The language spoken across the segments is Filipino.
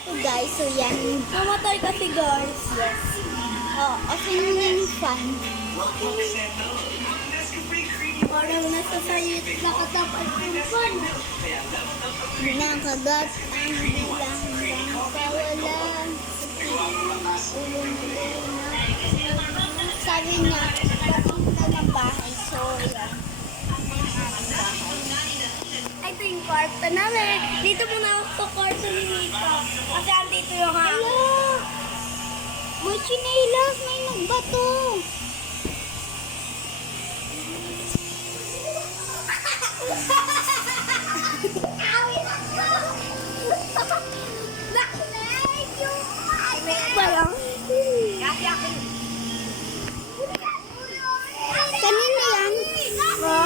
So guys, so yan. Namatay kasi guys. Yes. Oh, okay na yung fan. Parang nasa sayit nakatapat yung fan. Nakagat ang bilang pawala. Sabi niya, papunta ng bahay. So, yan. Ito yung kwarto namin. Dito muna ako sa kwarto ni Mika. Kasi andito yung hangin. Hala! May chinelas, may nagbato. Awit ako! Nakleg yung Parang. kanina yan? Ha?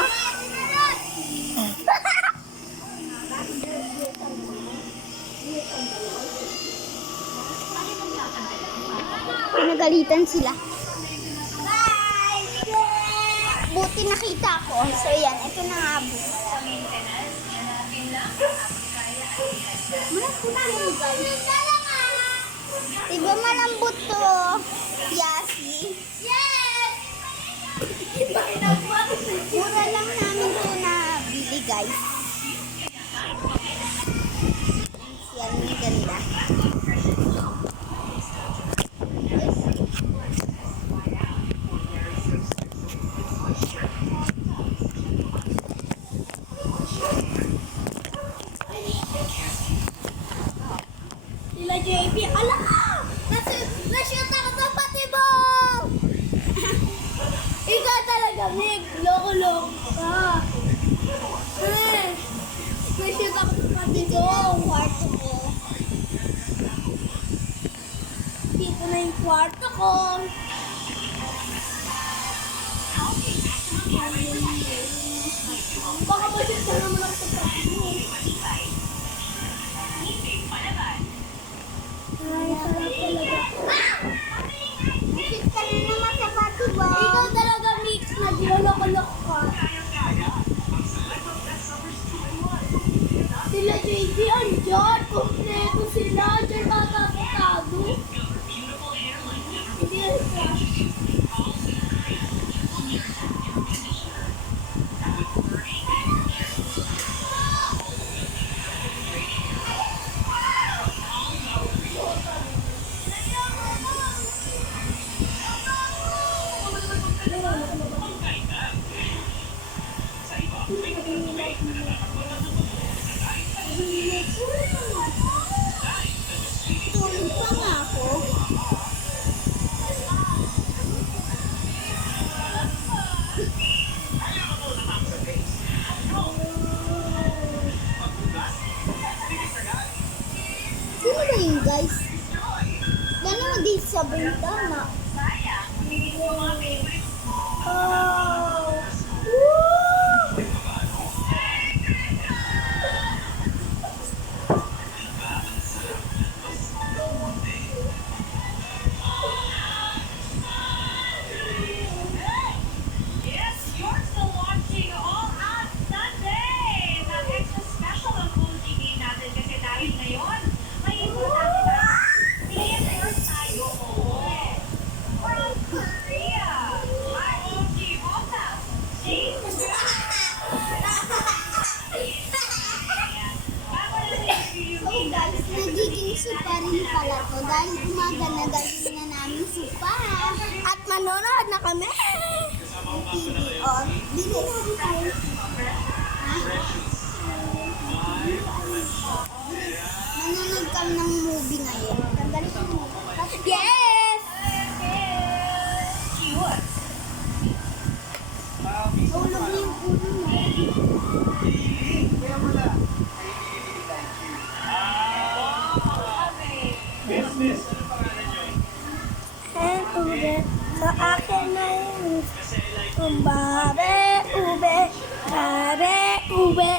Pinagalitan sila. Buti nakita ko. So yan, ito na nga po. Diba malambot to? Yasi. Yes! Mura lang namin to na bili guys. Yan, ang ganda. Sila JP. Ala! Nashoot ako sa pati mo! Ikaw talaga, Meg. Loko-loko ka. Nashoot ako sa pati Dito mo. na ang kwarto ko. Dito na yung kwarto ko. Baka mashoot ka naman ako sa pati mo. Ay, sarap talaga. Nakit ka rin naman sa pati ba? Ikaw talaga, Mix, na ginaloko-loko ka. Sila JD, andyan. Kompleto sila. Andyan kakakatago. Hindi yan siya. Tulog pa nga ako. Sino ba yun guys? Dalawa dito sa bintana. Oh. Yes, you're still watching All Out Sunday. Ang extra special ang Full TV natin kasi dahil ngayon, may importante na theater tayo from Korea. Hi, OG Hotas. James. Ayan. Bago natin i-review So guys, nagiging supa rin pala to dahil umaga na gawin na namin supa. At manonood na kami. TV on. Bilis. Ha? Nanonood kami ng movie ngayon. Tanggalin mo. Yes! Tulog na yung ulo mo. And ube, sa akin na yun. Kumbare, ube, kare, ube,